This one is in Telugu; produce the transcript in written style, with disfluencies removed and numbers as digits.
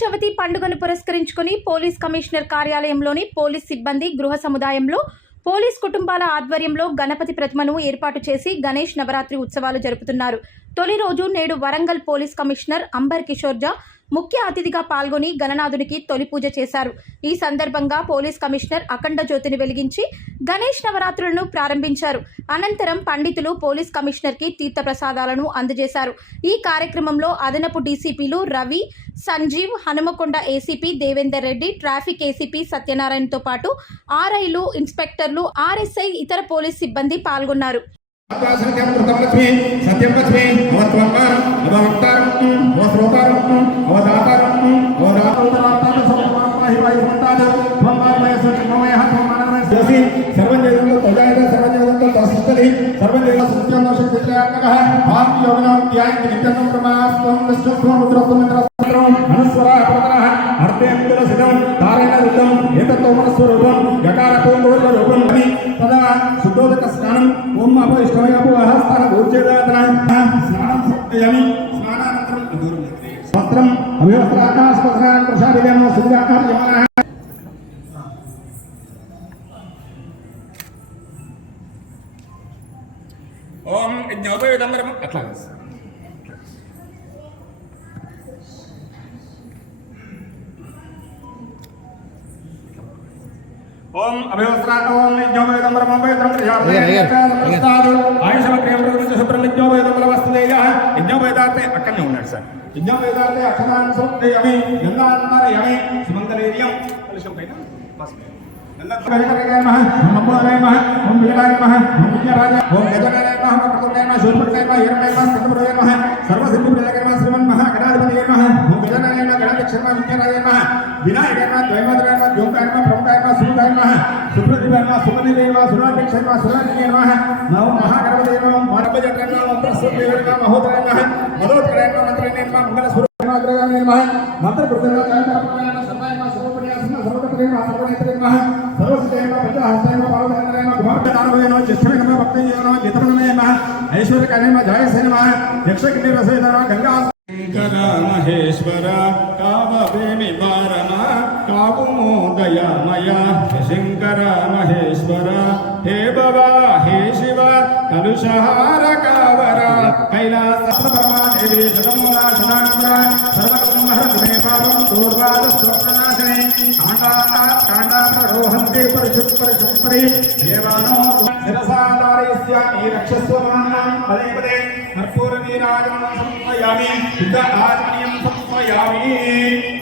చవితి పండుగను పురస్కరించుకుని పోలీస్ కమిషనర్ కార్యాలయంలోని పోలీస్ సిబ్బంది గృహ సముదాయంలో పోలీస్ కుటుంబాల ఆధ్వర్యంలో గణపతి ప్రతిమను ఏర్పాటు చేసి గణేష్ నవరాత్రి ఉత్సవాలు జరుపుతున్నారు. తొలి రోజు నేడు వరంగల్ పోలీస్ కమిషనర్ అంబర్ కిషోర్ జా ముఖ్య అతిథిగా పాల్గొని గణనాథునికి తొలి పూజ చేశారు. ఈ సందర్భంగా పోలీస్ కమిషనర్ అఖండ జ్యోతిని వెలిగించి గణేష్ నవరాత్రులను ప్రారంభించారు. అనంతరం పండితులు పోలీస్ కమిషనర్కి తీర్థ ప్రసాదాలను అందజేశారు. ఈ కార్యక్రమంలో అదనపు డీసీపీలు Ravi, Sanjeev, Hanumakonda ACP Devender Reddy, traffic ACP సత్యనారాయణతో పాటు ఆర్ఐలు, ఇన్స్పెక్టర్లు, ఆర్ఎస్ఐ, ఇతర పోలీస్ సిబ్బంది పాల్గొన్నారు. శుద్ధోదక స్నానం ఓం అపో ఇష్టమయపు ఆహార వస్త్రం అభివస్త్రాకాశపథాన్ ప్రసాదితం సుధాకార్యమానః ఓం యజ్ఞోపవేదమరం అట్లా ఓం అభివస్త్రా ఓం యజ్ఞోపవేదమరం అభయద్రం ప్రజాపతి ఆయుషమక్రియం శుభ్రం యజ్ఞోపవేదమల వస్తదేయ యజ్ఞోపవేదాతే అక్కడనే ఉన్నాడు సార్. యజ్ఞోపవేదాతే అక్షరాన్ని సోదయామి గంగాన్నరయామి సుమంగళేర్యం కలుషం పైన పసుపు మహేశ్వర కామవేమి మారణ కాకుమోదయమయ శంకర మహేశ్వర హే భవా హే శివ కలుషహార కావర కైలాస కాండాహంతే పరిశుద్ధి దేవానో శిరసాదారయస్యామి రక్షస్వమానం పదే పదే కర్పూర నీరాజనం సమర్పయామి శుద్ధ ఆత్మీయం సమర్పయామి.